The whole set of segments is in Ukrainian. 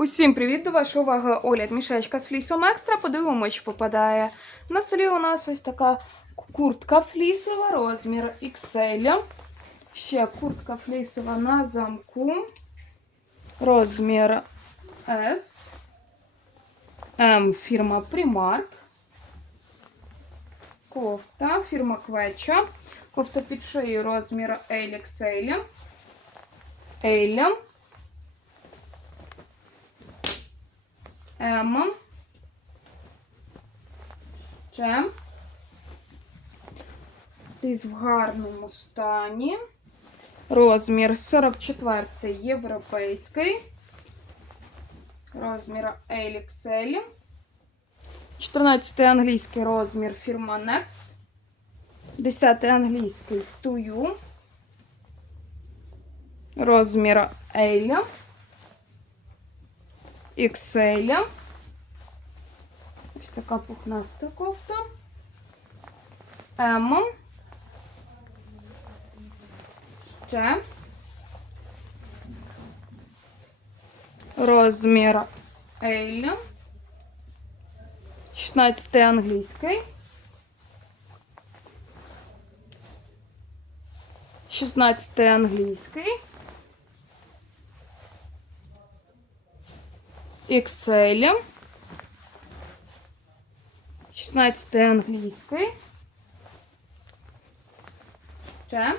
Усім привіт! До вашої уваги огляд мішечка з флісом екстра. Подивимося, чи попадає. На столі у нас ось така куртка флісова, розмір XL. Ще куртка флісова на замку. Розмір S. М фірма Primark. Кофта, фірма Квеча. Кофта під шиєю розмір LXL. L. М. Ще. Ліс в гарному стані. Розмір 44 європейський. Розмір LXL. 14 англійський розмір фірма Next. 10 англійський Тую. Розмір L. XL. Ось така пухнаста кофта. М. Ще. Розмір L. 16 англійський. 16 англійський. XL. 16 англійський. Ще.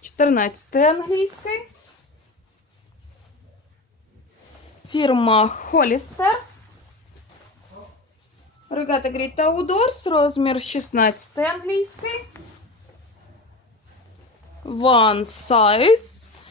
14 англійський. Фірма Hollister. Регата Гріта Удорс, розмір 16 англійський. One size.